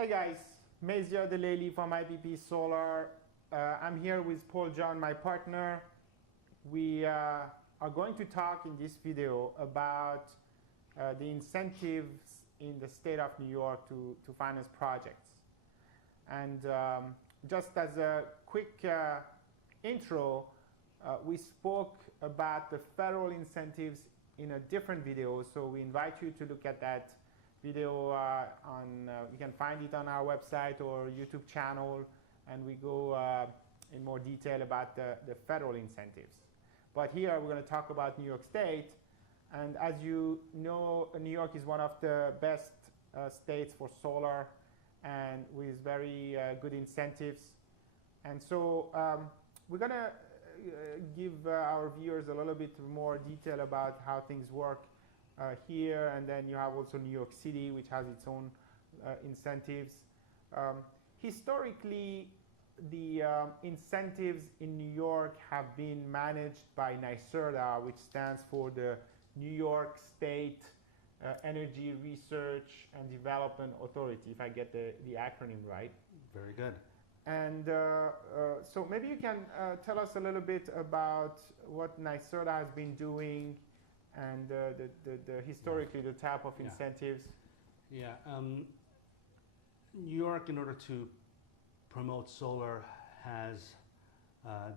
Hey guys, Mazia Deleli from IPP Solar. I'm here with Paul John, my partner. We are going to talk in this video about the incentives in the state of New York to finance projects. And just as a quick intro, we spoke about the federal incentives in a different video, so we invite you to look at that video you can find it on our website or YouTube channel, and we go in more detail about the federal incentives. But here we're going to talk about New York State, and as you know, New York is one of the best states for solar and with very good incentives. And so we're going to give our viewers a little bit more detail about how things work here, and then you have also New York City, which has its own incentives. Historically, the incentives in New York have been managed by NYSERDA, which stands for the New York State Energy Research and Development Authority, if I get the acronym right. Very good. And so maybe you can tell us a little bit about what NYSERDA has been doing and the historically the type of incentives. New York, in order to promote solar, has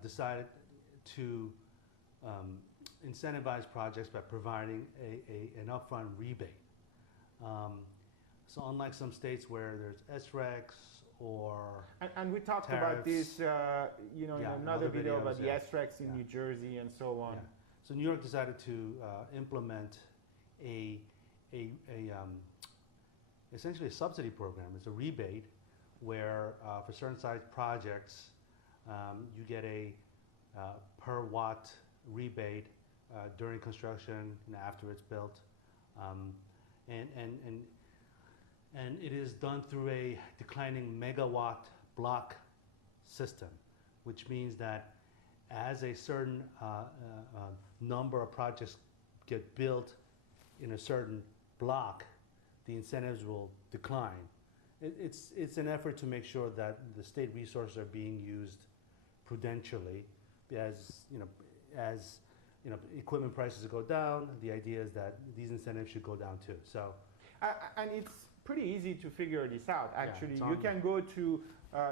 decided to incentivize projects by providing an upfront rebate. So unlike some states where there's SRECs or and we talked tariffs, about this in another video about the SRECs in New Jersey and so on. Yeah. So New York decided to implement essentially a subsidy program. It's a rebate where for certain size projects you get a per watt rebate during construction and after it's built, and it is done through a declining megawatt block system, which means that as a certain number of projects get built in a certain block, the incentives will decline. It's an effort to make sure that the state resources are being used prudentially. As equipment prices go down, the idea is that these incentives should go down too. So, and it's pretty easy to figure this out. Actually, you can go to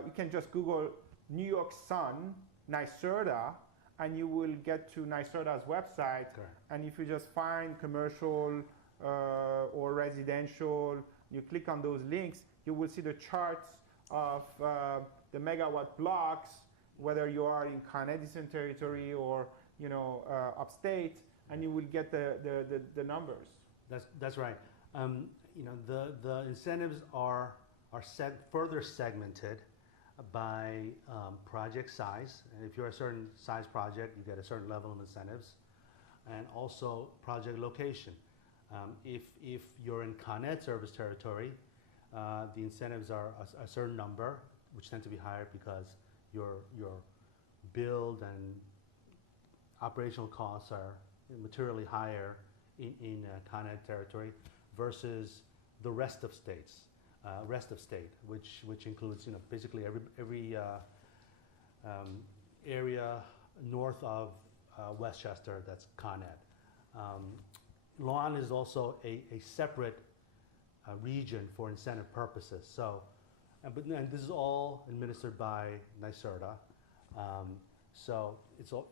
you can just Google New York Sun NYSERDA, and you will get to NYSERDA's website. Correct. And if you just find commercial or residential, you click on those links, you will see the charts of the megawatt blocks, whether you are in Con Edison territory or upstate, and you will get the numbers. That's right. The incentives are further segmented by project size. And if you're a certain size project, you get a certain level of incentives, and also project location. If you're in Con Ed service territory, the incentives are a certain number, which tend to be higher because your build and operational costs are materially higher in Con Ed territory versus the rest of states. Rest of state, which includes basically every area north of Westchester that's Con Ed. Long is also a separate region for incentive purposes. So, and this is all administered by NYSERDA. So it's all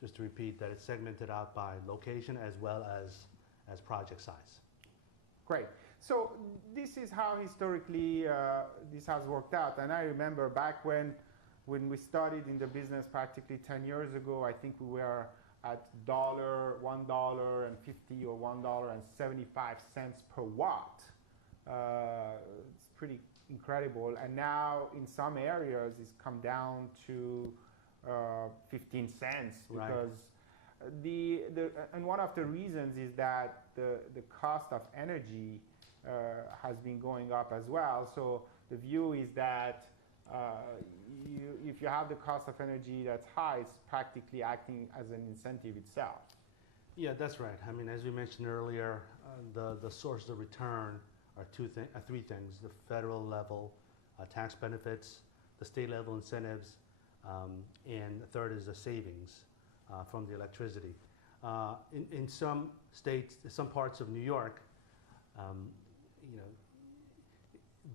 just to repeat that it's segmented out by location as well as project size. Great. So this is how historically this has worked out. And I remember back when we started in the business practically 10 years ago, I think we were at $1.50 or $1.75 per watt. It's pretty incredible. And now in some areas it's come down to 15 cents because and one of the reasons is that the cost of energy has been going up as well. So the view is that if you have the cost of energy that's high, it's practically acting as an incentive itself. Yeah, that's right. I mean, as we mentioned earlier, the sources of return are three things: the federal level tax benefits, the state level incentives, and the third is the savings from the electricity. In some states, some parts of New York, you know,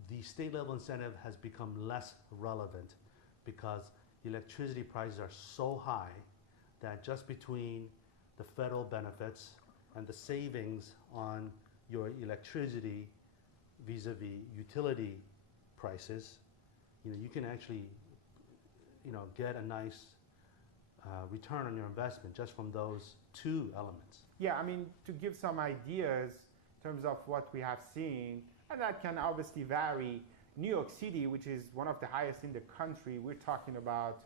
the state level incentive has become less relevant because electricity prices are so high that just between the federal benefits and the savings on your electricity vis-a-vis utility prices, you know, you can actually, you know, get a nice return on your investment just from those two elements. Yeah, I mean, to give some ideas in terms of what we have seen, and that can obviously vary. New York City, which is one of the highest in the country, we're talking about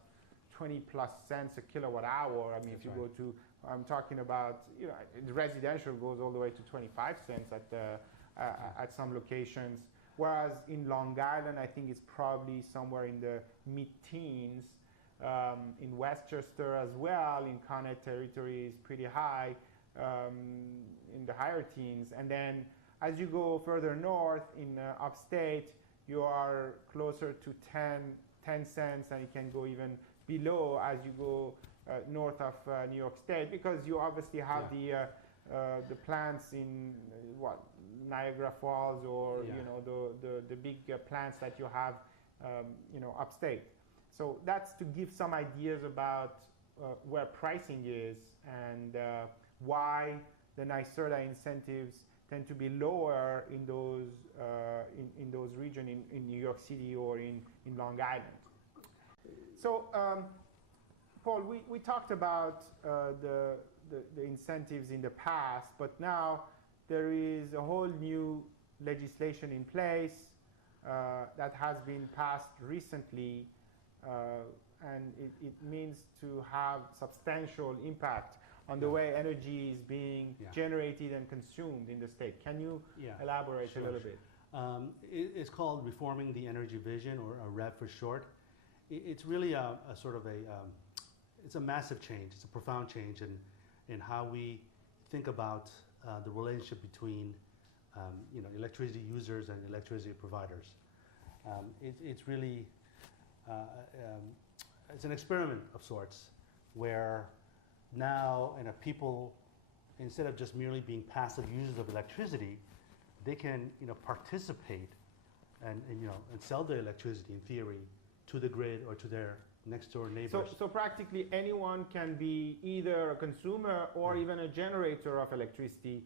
20 plus cents a kilowatt hour. I mean, That's if you right. go to, I'm talking about, you know, the residential goes all the way to 25 cents at some locations. Whereas in Long Island, I think it's probably somewhere in the mid-teens. In Westchester as well, in Connecticut territory is pretty high, in the higher teens. And then as you go further north in upstate, you are closer to 10 cents, and it can go even below as you go north of New York State, because you obviously have the plants in Niagara Falls, or you know, the big plants that you have you know, upstate. So that's to give some ideas about where pricing is, and why the NYSERDA incentives tend to be lower in those regions in New York City or in Long Island. So Paul, we talked about the incentives in the past, but now there is a whole new legislation in place that has been passed recently, and it means to have substantial impact on the way energy is being generated and consumed in the state. Can you elaborate a little bit? It's called Reforming the Energy Vision, or REV for short. It's really a sort of it's a massive change. It's a profound change in how we think about the relationship between you know, electricity users and electricity providers. It's really it's an experiment of sorts, where now, you know, people, instead of just merely being passive users of electricity, they can, you know, participate and you know, and sell their electricity in theory to the grid or to their next door neighbors. So practically anyone can be either a consumer or even a generator of electricity,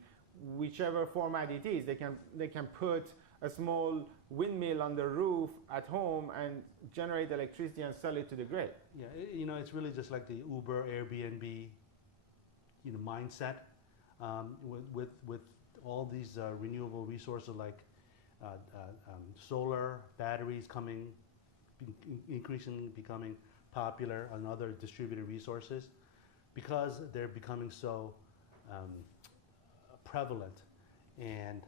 whichever format it is. They can put a small windmill on the roof at home and generate electricity and sell it to the grid. Yeah, you know, it's really just like the Uber, Airbnb, you know, mindset, with all these renewable resources like solar, batteries coming, increasingly becoming popular, and other distributed resources, because they're becoming so prevalent and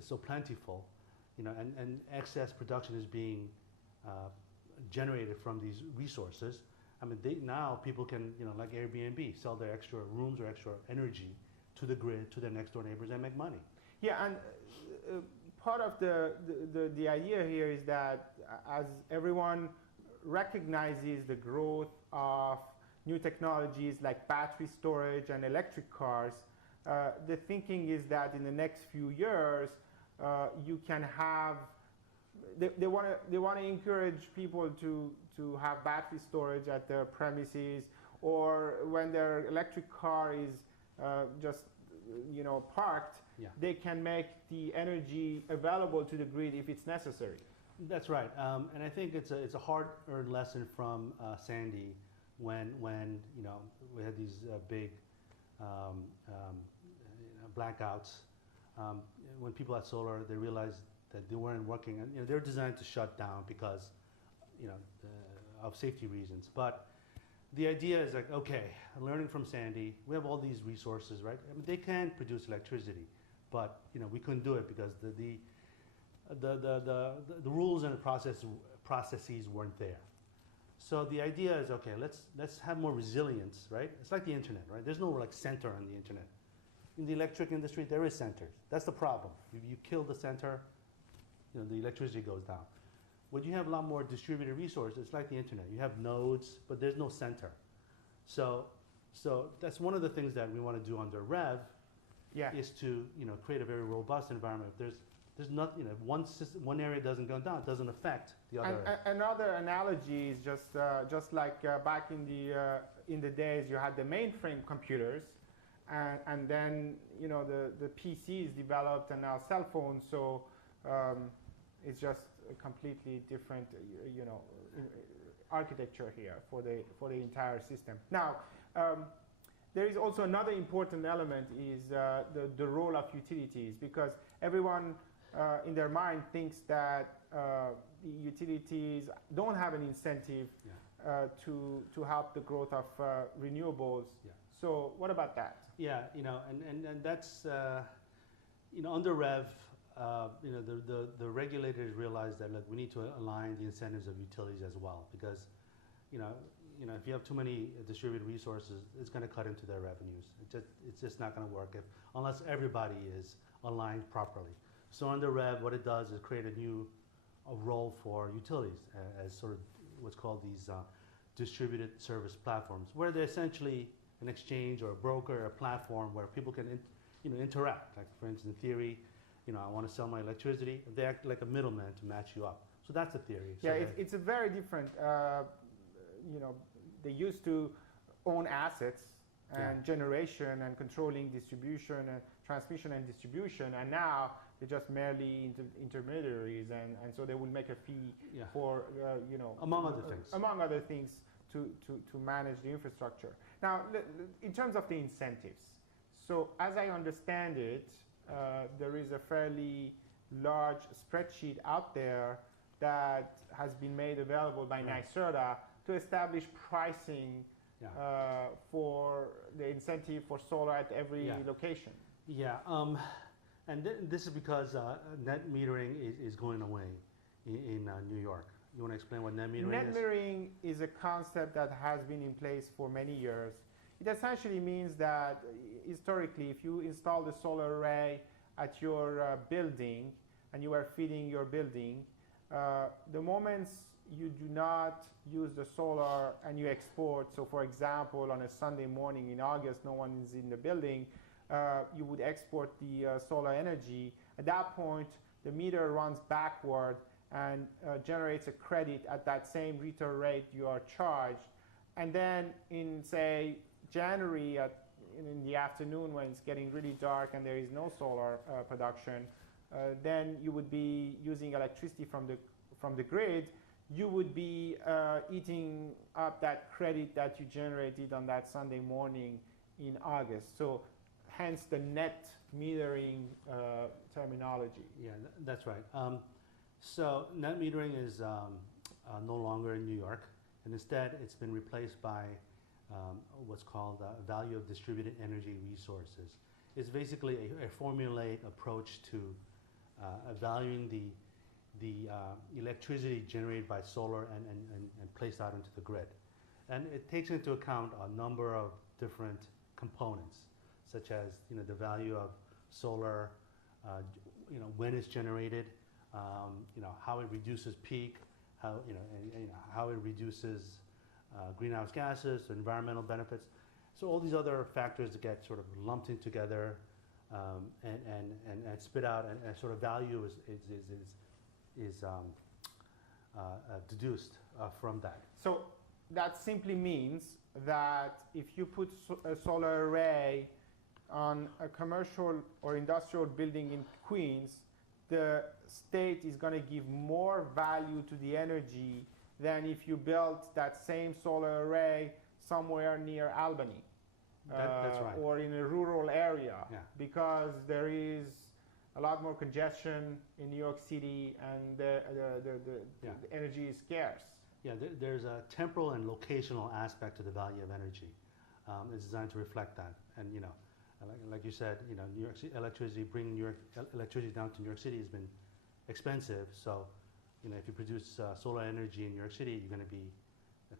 so plentiful, you know, and excess production is being generated from these resources. I mean, now people can, you know, like Airbnb, sell their extra rooms or extra energy to the grid, to their next door neighbors, and make money. Yeah, and part of the idea here is that as everyone recognizes the growth of new technologies like battery storage and electric cars, the thinking is that in the next few years, you can have, they want to encourage people to have battery storage at their premises, or when their electric car is just, you know, parked, they can make the energy available to the grid if it's necessary. That's right, and I think it's a hard-earned lesson from Sandy, when you know, we had these big blackouts. When people had solar, they realized that they weren't working, and you know, they're designed to shut down because, you know, of safety reasons. But the idea is like, okay, learning from Sandy, we have all these resources, right? I mean, they can produce electricity, but you know, we couldn't do it because the rules and the processes weren't there. So the idea is, okay, let's have more resilience, right? It's like the internet, right? There's no like center on the internet. in the electric industry, there is centers. That's the problem. If you kill the center, the electricity goes down. When you have a lot more distributed resources, it's like the internet. You have nodes, but there's no center. So that's one of the things that we want to do under REV, is to create a very robust environment. If there's not if one area doesn't go down, it doesn't affect the other. Another analogy is just like back in the days you had the mainframe computers, and then the PCs developed, and now cell phones. So it's just a completely different architecture here for the entire system. Now. There is also another important element is the role of utilities, because everyone in their mind thinks that the utilities don't have an incentive to help the growth of renewables. Yeah. So what about that? Yeah, and that's under REV, the regulators realize that look, we need to align the incentives of utilities as well, because if you have too many distributed resources, it's going to cut into their revenues. It's just not going to work unless everybody is aligned properly. So under REV, what it does is create a role for utilities as sort of what's called these distributed service platforms, where they're essentially an exchange or a broker or a platform where people can interact. Like for instance, in theory, I want to sell my electricity. They act like a middleman to match you up. So that's the theory. Yeah, it's a very different. They used to own assets and generation and controlling distribution and transmission and distribution, and now they're just merely intermediaries, and so they will make a fee for among other things to manage the infrastructure. Now, in terms of the incentives, so as I understand it, there is a fairly large spreadsheet out there that has been made available by NYSERDA to establish pricing for the incentive for solar at every location. Yeah, and this is because net metering is going away in New York. You want to explain what net metering is? Net metering is a concept that has been in place for many years. It essentially means that historically, if you install the solar array at your building and you are feeding your building, the moments you do not use the solar and you export, so for example, on a Sunday morning in August, no one is in the building, you would export the solar energy. At that point, the meter runs backward and generates a credit at that same retail rate you are charged. And then in, say, January in the afternoon when it's getting really dark and there is no solar production, then you would be using electricity from the grid. You would be eating up that credit that you generated on that Sunday morning in August. So hence the net metering terminology. Yeah, that's right. So net metering is no longer in New York, and instead it's been replaced by what's called value of distributed energy resources. It's basically a formulaic approach to valuing the electricity generated by solar and placed out into the grid. And it takes into account a number of different components, such as the value of solar, when it's generated, how it reduces peak, how it reduces greenhouse gases, environmental benefits. So all these other factors get sort of lumped in together and spit out, and sort of value is deduced from that. So that simply means that if you put a solar array on a commercial or industrial building in Queens, the state is going to give more value to the energy than if you built that same solar array somewhere near Albany. That's right. Or in a rural area, Yeah. because there is a lot more congestion in New York City and the energy is scarce. Yeah, there's a temporal and locational aspect to the value of energy. It's designed to reflect that. And like you said, New York City electricity, bringing electricity down to New York City has been expensive. So, if you produce solar energy in New York City, you're going to be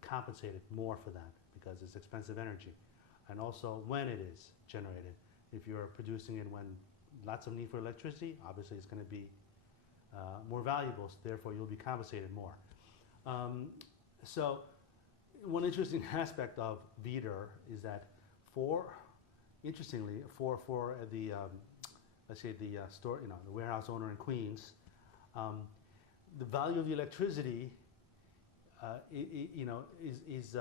compensated more for that because it's expensive energy. And also when it is generated, If you're producing it when lots of need for electricity, obviously it's going to be more valuable, so therefore you'll be compensated more. So one interesting aspect of VDER is that interestingly, for the let's say the store, the warehouse owner in Queens, the value of the electricity, is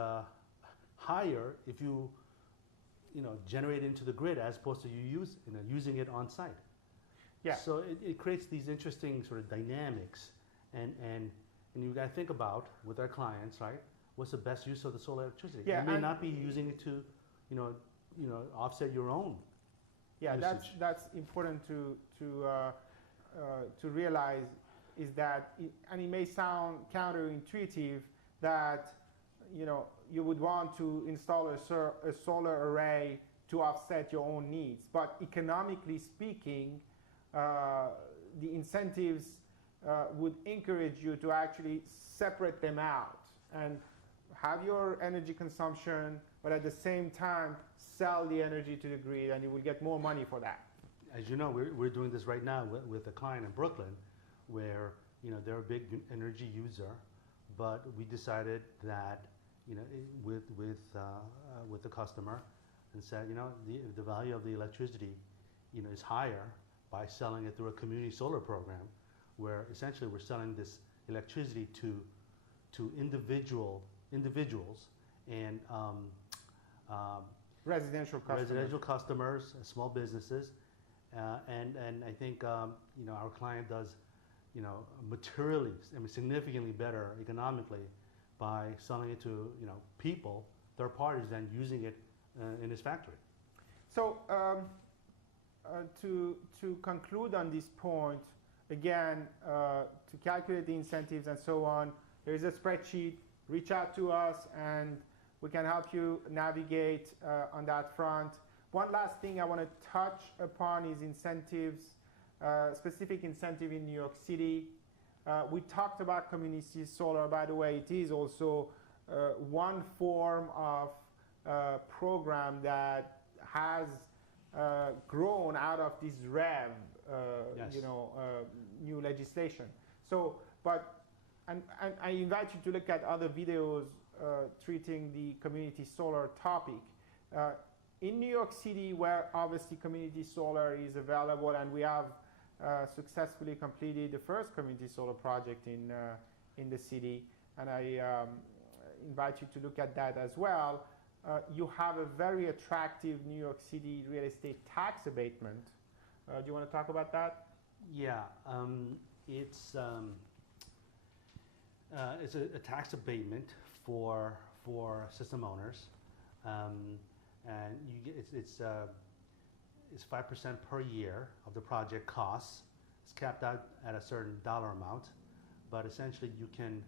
higher if you, generate it into the grid as opposed to using it on site. Yeah. So it creates these interesting sort of dynamics, and you got to think about with our clients, right? What's the best use of the solar electricity? Yeah, you may not be using it to, offset your own. Yeah, usage. that's important to realize, is that, and it may sound counterintuitive that you would want to install a solar array to offset your own needs, but economically speaking, the incentives would encourage you to actually separate them out and have your energy consumption, but at the same time sell the energy to the grid, and you will get more money for that. As you know, we're doing this right now with a client in Brooklyn, where they're a big energy user, but we decided that with the customer, and said the value of the electricity is higher by selling it through a community solar program, where essentially we're selling this electricity to individuals and Residential customers, small businesses, and I think our client does materially, significantly better economically by selling it to people, third parties, than using it in his factory. So to conclude on this point, again, to calculate the incentives and so on, there is a spreadsheet. Reach out to us and we can help you navigate on that front. One last thing I want to touch upon is incentives, specific incentive in New York City. We talked about community solar. By the way, it is also one form of program that has grown out of this REV, Yes. new legislation. So, and I invite you to look at other videos treating the community solar topic. In New York City, where obviously community solar is available, and we have successfully completed the first community solar project in the city, and I invite you to look at that as well. You have a very attractive New York City real estate tax abatement. Do you want to talk about that? Yeah, it's a tax abatement for system owners, and you get, it's 5% per year of the project costs. It's capped out at a certain dollar amount, but essentially you can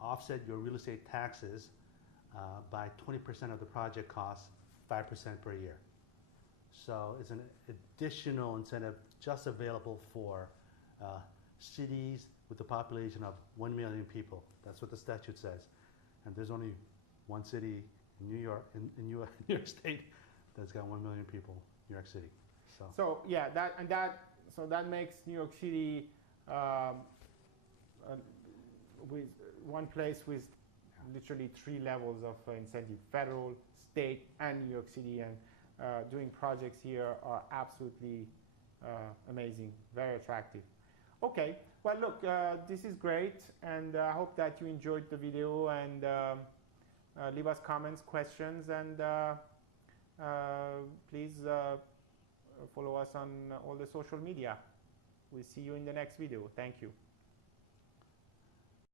offset your real estate taxes by 20% of the project costs, 5% per year. So it's an additional incentive just available for cities with a population of 1 million people. That's what the statute says. And there's only one city in New York, in New York State, that's got 1 million people, New York City. So yeah, that makes New York City with one place with literally 3 levels of incentive: federal, state, and New York City. And doing projects here are absolutely amazing, very attractive. Okay, well look, this is great, and I hope that you enjoyed the video, and leave us comments, questions, and please follow us on all the social media. We'll see you in the next video. Thank you.